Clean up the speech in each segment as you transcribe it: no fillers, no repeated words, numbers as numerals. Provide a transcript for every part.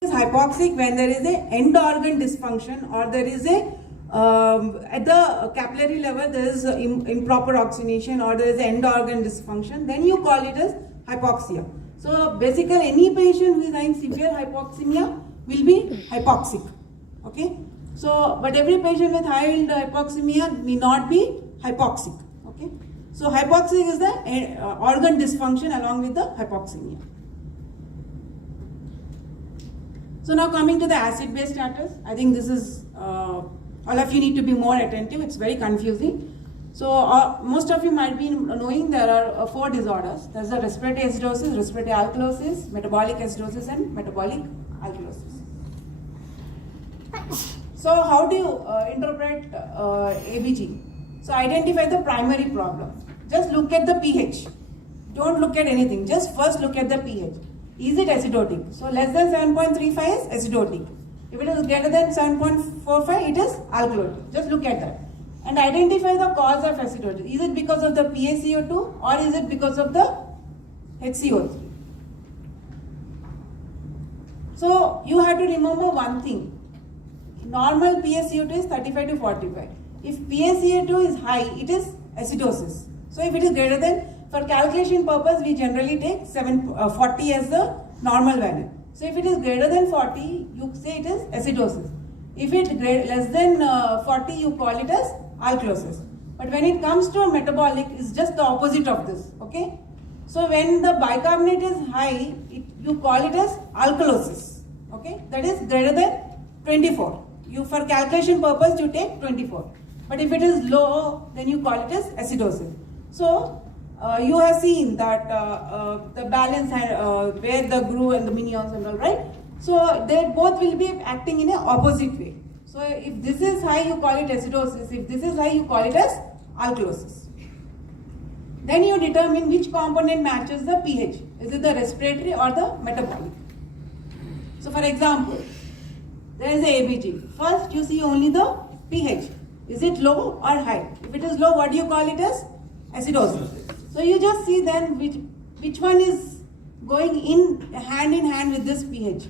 is hypoxic when there is a end organ dysfunction or there is a at the capillary level there is improper oxygenation or there is end organ dysfunction, then you call it as hypoxia. So basically any patient who is having severe hypoxemia will be hypoxic. Okay. So but every patient with mild hypoxemia may not be hypoxic. Okay. So hypoxic is the organ dysfunction along with the hypoxemia. So now coming to the acid-base status, I think this is, all of you need to be more attentive, it's very confusing. So most of you might be knowing there are 4 disorders. There's the respiratory acidosis, respiratory alkalosis, metabolic acidosis and metabolic alkalosis. So how do you interpret ABG? So identify the primary problem. Just look at the pH. Don't look at anything, just first look at the pH. Is it acidotic? So less than 7.35 is acidotic. If it is greater than 7.45, it is alkalotic. Just look at that. And identify the cause of acidosis. Is it because of the PaCO2 or is it because of the HCO3? So you have to remember one thing. Normal PaCO2 is 35 to 45. If PaCO2 is high, it is acidosis. So if it is greater than, for calculation purpose, we generally take 40 as the normal value. So if it is greater than 40, you say it is acidosis. If it is less than 40, you call it as alkalosis. But when it comes to a metabolic, it's just the opposite of this. Okay. So when the bicarbonate is high, you call it as alkalosis. Okay. That is greater than 24. You, for calculation purpose, you take 24. But if it is low, then you call it as acidosis. So you have seen that the balance where the GRU and the minions and all, right? So they both will be acting in an opposite way. So if this is high, you call it acidosis. If this is high, you call it as alkalosis. Then you determine which component matches the pH. Is it the respiratory or the metabolic? So for example, there is a ABG. First you see only the pH. Is it low or high? If it is low, what do you call it as? Acidosis. So you just see then which one is going in hand with this pH.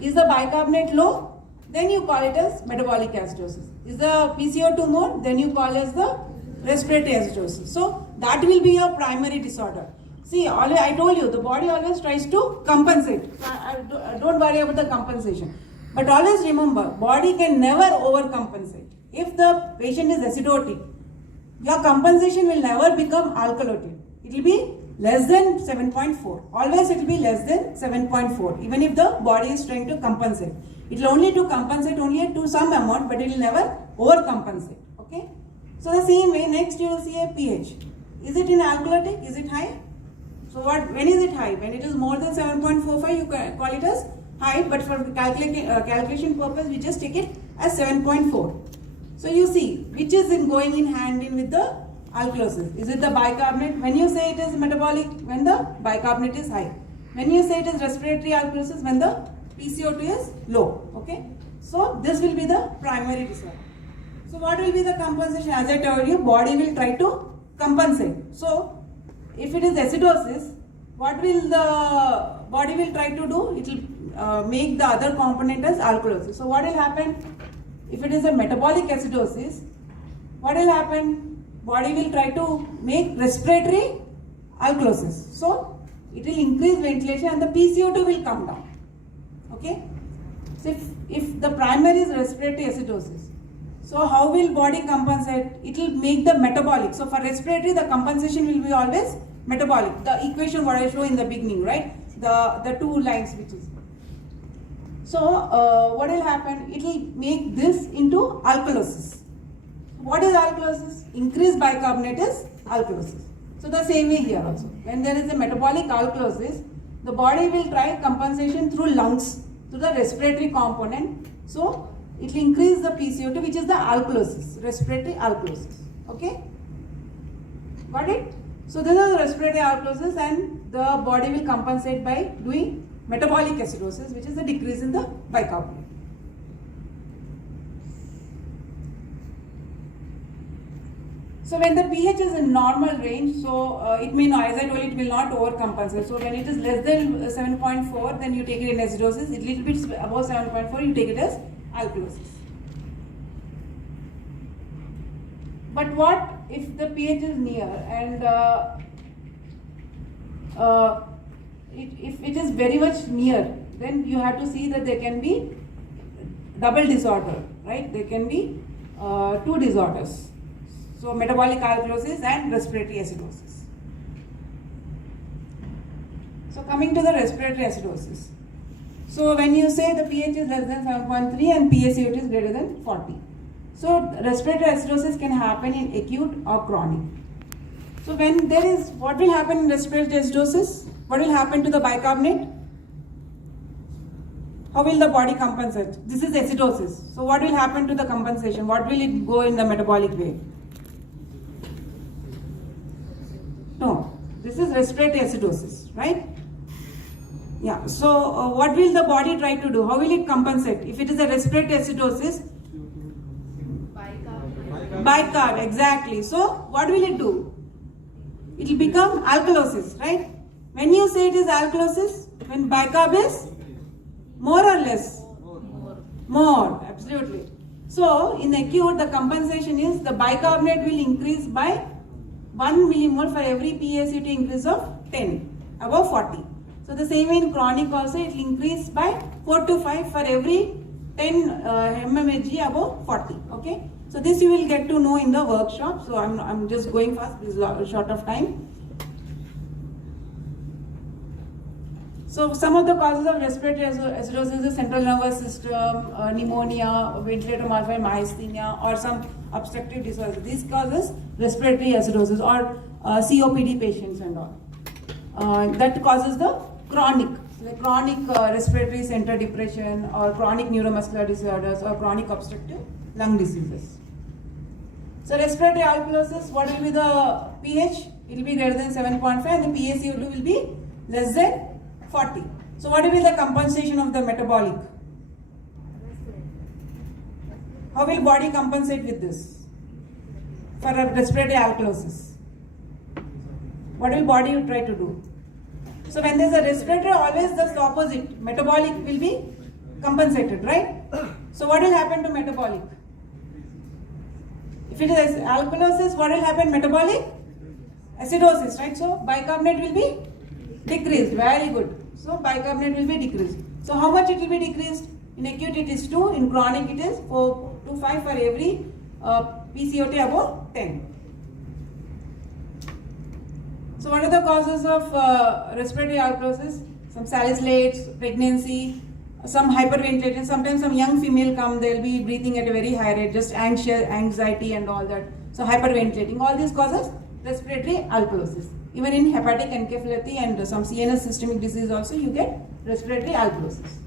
Is the bicarbonate low? Then you call it as metabolic acidosis. Is the PCO2 more? Then you call as the respiratory acidosis. So that will be your primary disorder. See, I told you, the body always tries to compensate. Don't worry about the compensation. But always remember, body can never overcompensate. If the patient is acidotic, your compensation will never become alkalotic. It will be less than 7.4. Always it will be less than 7.4. Even if the body is trying to compensate. It will only to compensate only to some amount, but it will never overcompensate. Okay. So the same way, next you will see a pH. Is it in alkalotic? Is it high? So when is it high? When it is more than 7.45, you can call it as high, but for calculation purpose, we just take it as 7.4. So you see, which is going in hand with the alkalosis. Is it the bicarbonate? When you say it is metabolic, when the bicarbonate is high. When you say it is respiratory alkalosis, when the PCO2 is low. Okay. So this will be the primary disorder. So what will be the compensation? As I told you, body will try to compensate. So if it is acidosis, what will the body will try to do? It will make the other component as alkalosis. So what will happen? If it is a metabolic acidosis, what will happen? Body will try to make respiratory alkalosis. So it will increase ventilation and the PCO2 will come down. Okay. So if the primary is respiratory acidosis, so how will body compensate? It will make the metabolic. So for respiratory, the compensation will be always metabolic. The equation what I show in the beginning, right? The 2 lines which is. So what will happen? It will make this into alkalosis. What is alkalosis? Increased bicarbonate is alkalosis. So the same way here also. When there is a metabolic alkalosis, the body will try compensation through lungs, through the respiratory component. So it will increase the PCO2, which is the alkalosis, respiratory alkalosis. Okay? Got it? So this is the respiratory alkalosis and the body will compensate by doing metabolic acidosis, which is the decrease in the bicarbonate. So when the pH is in normal range, so it may not, as I told you, it will not overcompensate. So when it is less than 7.4, then you take it in acidosis. It little bit above 7.4, you take it as alkalosis. But what if the pH is near and if it is very much near, then you have to see that there can be double disorder, right? There can be two disorders. So metabolic alkalosis and respiratory acidosis. So coming to the respiratory acidosis. So when you say the pH is less than 7.3 and PaCO2 is greater than 40. So respiratory acidosis can happen in acute or chronic. So when there is, what will happen in respiratory acidosis? What will happen to the bicarbonate? How will the body compensate? This is acidosis. So what will happen to the compensation? What will it go in the metabolic way? No, this is respiratory acidosis, right? Yeah, so what will the body try to do? How will it compensate? If it is a respiratory acidosis, bicarb, exactly. So what will it do? It will become alkalosis, right? When you say it is alkalosis, when bicarb is more or less? More, absolutely. So in acute, the compensation is the bicarbonate will increase by 1 millimole for every PaCO2 increase of 10, above 40. So the same way in chronic also, it will increase by 4 to 5 for every 10 mmHg above 40. Okay. So this you will get to know in the workshop. So I'm just going fast, this is short of time. So some of the causes of respiratory acidosis is central nervous system, pneumonia, ventilator modified myasthenia, or some obstructive disorder. These causes respiratory acidosis or COPD patients and all. That causes the chronic respiratory center depression or chronic neuromuscular disorders or chronic obstructive lung diseases. So respiratory alkalosis, what will be the pH? It will be greater than 7.5 and the PaCO2 will be less than 40. So what will be the compensation of the metabolic? How will body compensate with this? For a respiratory alkalosis. What will body try to do? So when there is a respiratory, always the opposite. Metabolic will be compensated, right? So what will happen to metabolic? If it is alkalosis, what will happen? Metabolic acidosis, right? So bicarbonate will be decreased. Very good. So bicarbonate will be decreased. So how much it will be decreased? In acute it is 2, in chronic it is 4 to 5 for every PaCO2 above 10. So what are the causes of respiratory alkalosis? Some salicylates, pregnancy, some hyperventilation. Sometimes some young female come, they will be breathing at a very high rate, just anxiety and all that. So hyperventilating. All these causes respiratory alkalosis. Even in hepatic encephalopathy and some CNS systemic disease also you get respiratory alkalosis.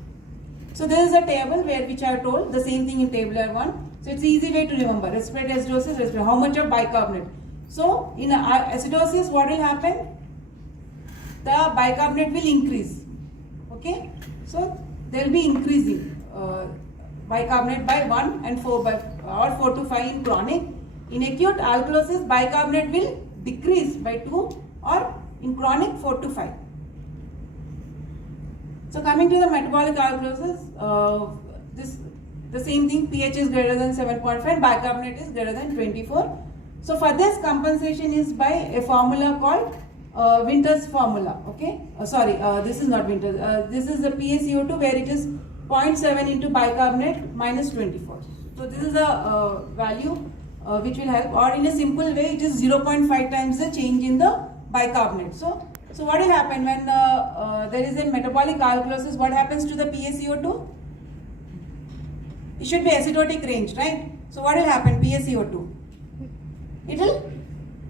So there is a table which I have told the same thing in tabular 1. So it's easy way to remember respiratory acidosis, how much of bicarbonate. So in acidosis, what will happen? The bicarbonate will increase. Okay. So they will be increasing bicarbonate by 1 and 4 or 4 to 5 in chronic. In acute alkalosis, bicarbonate will decrease by 2 or in chronic 4 to 5. So coming to the metabolic alkalosis, the same thing, pH is greater than 7.5, bicarbonate is greater than 24. So for this, compensation is by a formula called Winter's formula. Okay, this is not Winter's. This is the PaCO2 where it is 0.7 into bicarbonate minus 24. So this is a value which will help, or in a simple way, it is 0.5 times the change in the bicarbonate. So what will happen when there is a metabolic alkalosis? What happens to the PaCO2? It should be acidotic range, right? So what will happen? PaCO2. It will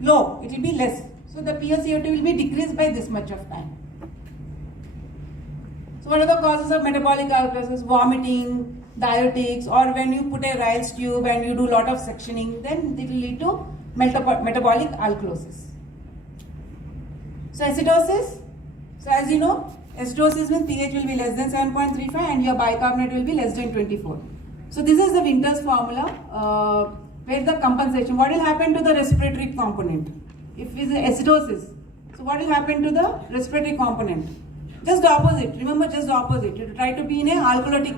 low. It will be less. So the PaCO2 will be decreased by this much of time. So what are the causes of metabolic alkalosis? Vomiting, diuretics, or when you put a Ryle's tube and you do a lot of sectioning, then it will lead to metabolic alkalosis. So acidosis. So as you know, acidosis means pH will be less than 7.35 and your bicarbonate will be less than 24. So this is the Winter's formula. Where is the compensation? What will happen to the respiratory component? If it is acidosis, so what will happen to the respiratory component? Just the opposite. Remember, just the opposite. You try to be in a alcoholic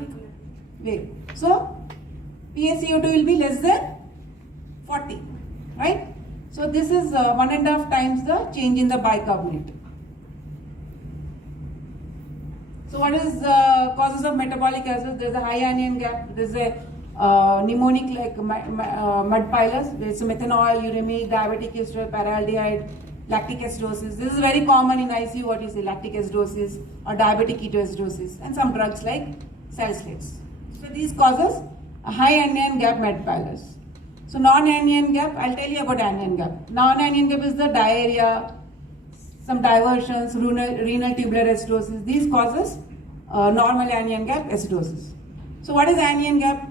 way. So PaCO2 will be less than 40, right? So this is 1.5 times the change in the bicarbonate. So what is the causes of metabolic acids? There is a high anion gap. There is a mnemonic like mud pilers. There is methanol, uremic, diabetic ester, paraldehyde, lactic acidosis. This is very common in ICU. What you say, lactic acidosis or diabetic ketoacidosis, and some drugs like salicylates. So these causes a high anion gap med pilers. So non-anion gap, I'll tell you about anion gap. Non-anion gap is the diarrhea, some diversions, renal tubular acidosis. These causes normal anion gap acidosis. So what is anion gap?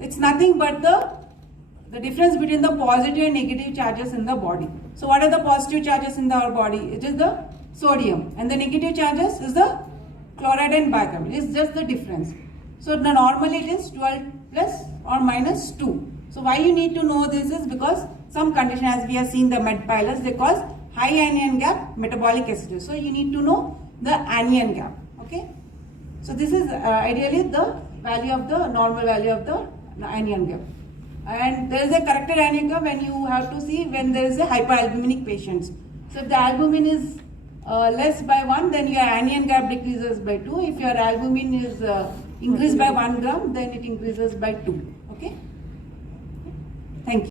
It's nothing but the difference between the positive and negative charges in the body. So what are the positive charges in our body? It is the sodium, and the negative charges is the chloride and bicarbonate. It's just the difference. So the normally it is 12 plus or minus 2. So why you need to know this is because some condition, as we have seen the med pilers, they cause high anion gap metabolic acidosis. So you need to know the anion gap. Okay. So this is ideally the value of the normal value of the anion gap. And there is a corrected anion gap when you have to see when there is a hyperalbuminic patients. So if the albumin is less by 1, then your anion gap decreases by 2. If your albumin is increased by 1 gram, then it increases by 2.